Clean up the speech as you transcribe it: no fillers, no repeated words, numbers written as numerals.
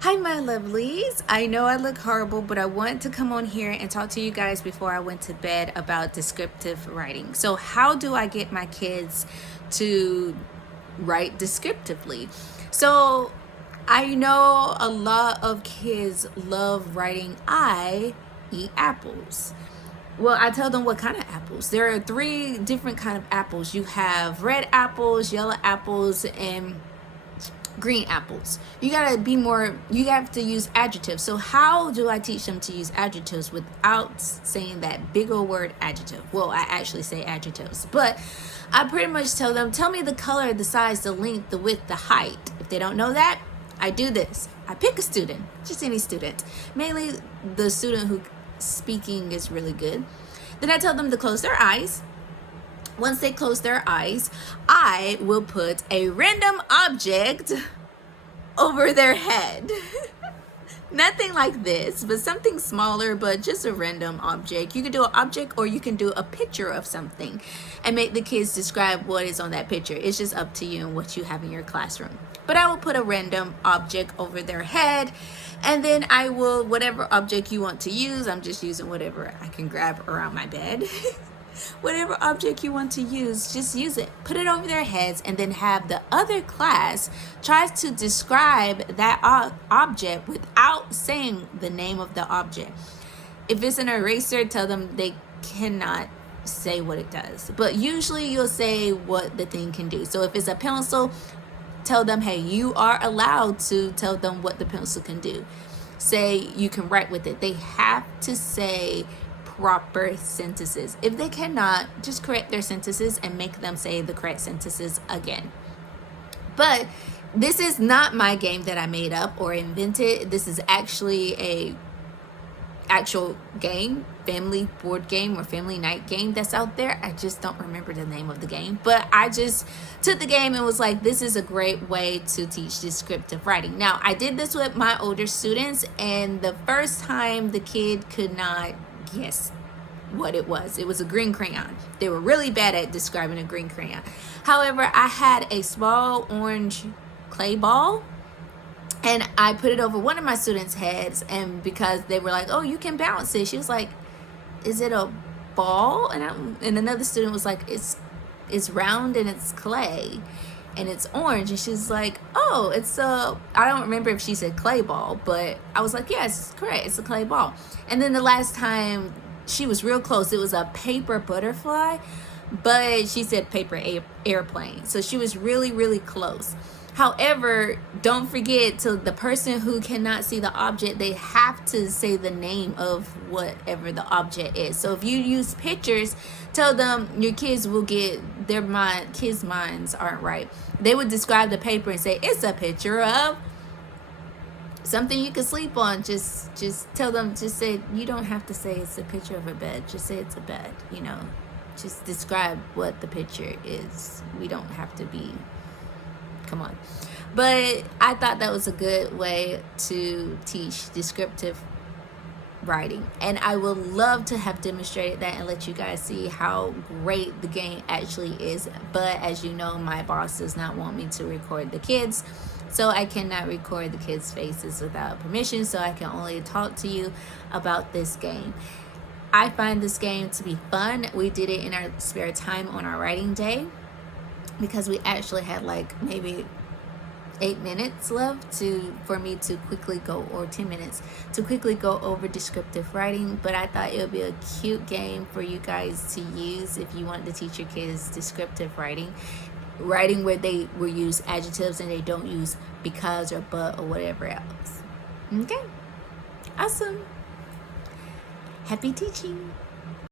Hi my lovelies, I know I look horrible, but I wanted to come on here and talk to you guys before I went to bed about descriptive writing. So how do I get my kids to write descriptively? So I know a lot of kids love writing I eat apples. Well, I tell them what kind of apples. There are 3 different kind of apples. You have red apples, yellow apples, and green apples. You have to use adjectives. So how do I teach them to use adjectives without saying that big old word adjective? Well, I actually say adjectives, but I pretty much tell them, tell me the color, the size, the length, the width, the height. If they don't know that, I do this. I pick a student, just any student, mainly the student who speaking is really good. Then I tell them to close their eyes. Once they close their eyes, I will put a random object over their head. Nothing like this, but something smaller, but just a random object. You can do an object or you can do a picture of something and make the kids describe what is on that picture. It's just up to you and what you have in your classroom. But I will put a random object over their head, and then I will, whatever object you want to use, I'm just using whatever I can grab around my bed. Whatever object you want to use, just use it. Put it over their heads, and then have the other class try to describe that object without saying the name of the object. If it's an eraser, tell them they cannot say what it does. But usually you'll say what the thing can do. So if it's a pencil, tell them, hey, you are allowed to tell them what the pencil can do. Say you can write with it. They have to say proper sentences. If they cannot, just correct their sentences and make them say the correct sentences again. But this is not my game that I made up or invented. This is actually a actual game, family board game or family night game that's out there. I just don't remember the name of the game, but I just took the game and was like, this is a great way to teach descriptive writing. Now, I did this with my older students, and the first time the kid could not guess what it was. It was a green crayon. They were really bad at describing a green crayon. However, I had a small orange clay ball, and I put it over one of my students' heads, and because they were like, oh, you can bounce it, she was like, is it a ball? And another student was like, it's round and it's clay and it's orange. And she's like, oh, I don't remember if she said clay ball, but I was like, yes, correct, it's a clay ball. And then the last time, she was real close. It was a paper butterfly, but she said paper airplane. So she was really, really close. However, don't forget, to the person who cannot see the object, they have to say the name of whatever the object is. So if you use pictures, tell them your kids will get kids' minds aren't right. They would describe the paper and say, it's a picture of something you can sleep on. Just tell them, just say, you don't have to say it's a picture of a bed. Just say it's a bed, just describe what the picture is. We don't have to be, come on. But I thought that was a good way to teach descriptive writing, and I would love to have demonstrated that and let you guys see how great the game actually is. But as you know, my boss does not want me to record the kids, so I cannot record the kids' faces without permission, so I can only talk to you about this game. I find this game to be fun. We did it in our spare time on our writing day, because we actually had like maybe 8 minutes left for me to quickly go, or 10 minutes to quickly go over descriptive writing. But I thought it would be a cute game for you guys to use if you want to teach your kids descriptive writing where they will use adjectives and they don't use because or but or whatever else. Okay, awesome. Happy teaching.